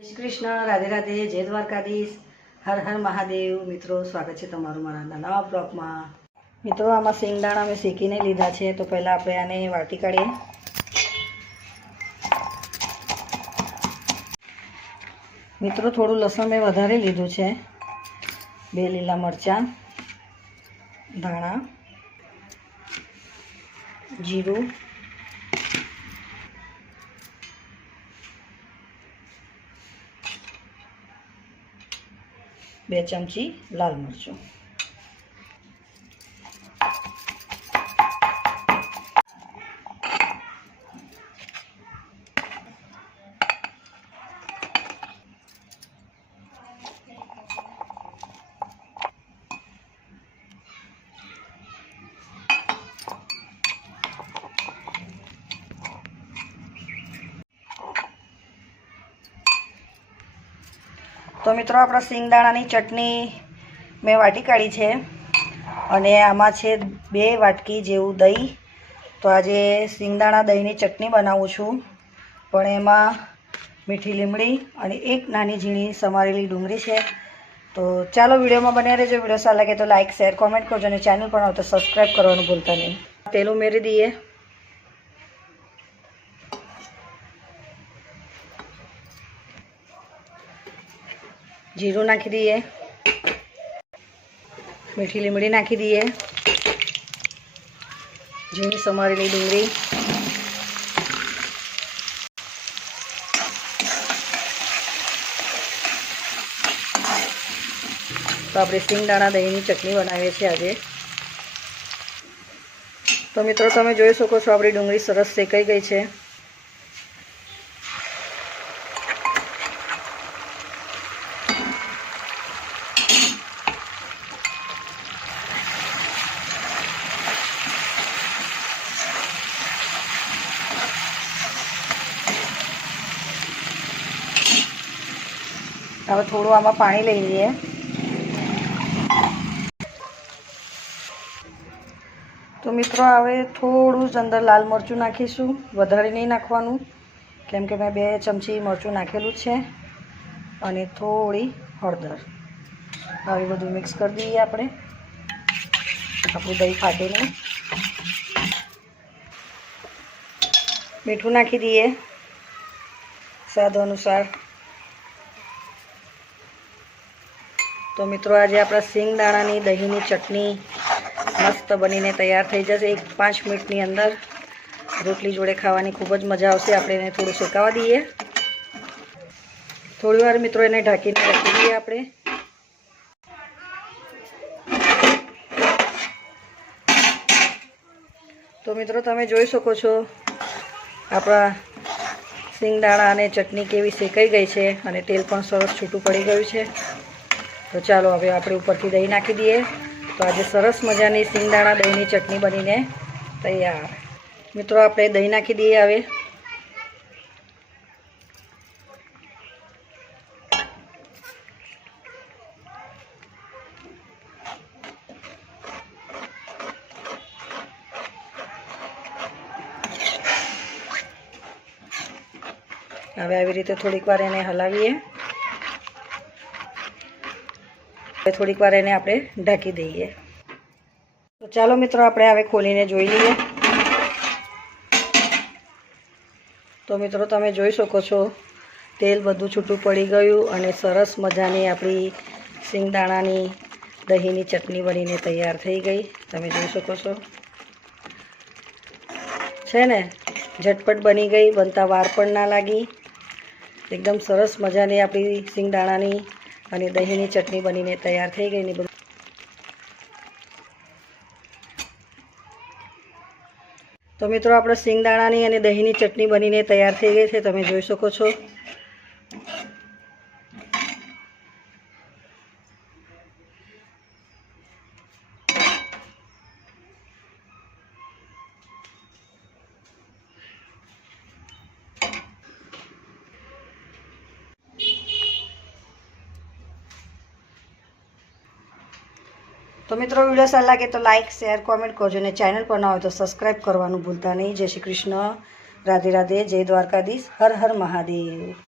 શ્રી કૃષ્ણ, રાધે રાધે, જય દ્વારકાધીશ, હર હર મહાદેવ। મિત્રો, સ્વાગત છે તમારું મારા નવા બ્લોગમાં। મિત્રો, આમાં સિંગદાણા મેં શેકીને લીધા છે, તો પહેલાં આપણે આને વાટી કાઢીએ। મિત્રો, થોડું લસણ મેં વધારે લીધું છે, 2 લીલા મરચાં, ધાણા, જીરું, બે ચમચી લાલ મરચું। તો મિત્રો, આપણા સિંગદાણાની ચટણી મેં વાટી કાઢી છે અને આમાં છે 2 વાટકી જેવું દહીં। તો આજે સિંગદાણા દહીંની ચટણી બનાવું છું, પણ એમાં મીઠી લીમડી અને 1 નાની ઝીણી સમારેલી ડુંગળી છે। તો ચાલો વિડીયોમાં બન્યા રહેજો। વિડીયો સારા લાગે તો લાઇક, શેર, કોમેન્ટ કરજો અને ચેનલ પર આવો તો સબસ્ક્રાઈબ કરવાનું ભૂલતા નહીં। તેલ ઉમેરી દઈએ। जीरू नाखी दिए, मीठी लीमड़ी नाखी दिए, झीणी समारेली डूंगरी, तो आपणे सिंगदाणा दहीनी चटनी बनावीए छीए आजे। तो मित्रों, तमे जोई शको छो आपणी डूंगरी सरस शेकाई गई है। હવે થોડું આમાં પાણી લઈ લઈએ। તો મિત્રો, હવે થોડું જ અંદર લાલ મરચું નાખીશું, વધારે નહીં નાખવાનું, કેમ કે મેં 2 ચમચી મરચું નાખેલું છે, અને થોડી હળદર। હવે બધું મિક્સ કરી દઈએ આપણે, આપણું દહીં ફાટે નહીં। મીઠું નાખી દઈએ સ્વાદ અનુસાર। तो मित्रों, आज अपना सिंगदाणानी दहीनी चटनी मस्त बनीने तैयार थई जशे। 5 मिनिटनी अंदर रोटली जोड़े खावानी खूब ज मजा आवशे। आपणे एने थोड़ुं शेकावा दीए। थोड़ी वार मित्रों एने ढांकीने रखी दीए आपणे। तो मित्रों, तमे जोई शको छो आपणा सिंगदाणा अने चटनी केवी शेकाई गई छे अने तेल पण सरस छूटुं पड़ी गयुं छे। तो चलो हवे आपणे उपरथी दही नाखी दीए। तो आज सरस मजानी सिंगदाणा दहीनी चटनी बनीने तैयार। मित्रों, आपणे दही नाखी दीए। हवे आवी रीते थोड़ीक वार एने हलावीए। थोड़ी वार एने आपणे ढांकी दईए। तो चलो मित्रों, आपणे हवे खोलीने जोई लईए। तो मित्रों, तमे जोई शको छो तेल बधुं छूटुं पड़ी गयुं अने सरस मजानी आपणी सिंगदाणानी दहीनी चटनी बनीने तैयार थई गई। तमे जोई शको छो छे ने, झटपट बनी गई, बनता वार पण ना लागी। एकदम सरस मजानी आपणी सिंगदाणानी અને દહીંની ચટણી બનીને તૈયાર થઈ ગઈ ને બધું। તો મિત્રો, આપણે સિંગદાણાની અને દહીંની ચટણી બનીને તૈયાર થઈ ગઈ છે, તમે જોઈ શકો છો। तो मित्रों, वीडियो सारा लगे तो लाइक, शेर, कॉमेंट करजो ने चैनल पर ना हो तो सब्सक्राइब करवानुं भूलता नहीं। जय श्री कृष्ण, राधे राधे, जय द्वारकाधीश, हर हर महादेव।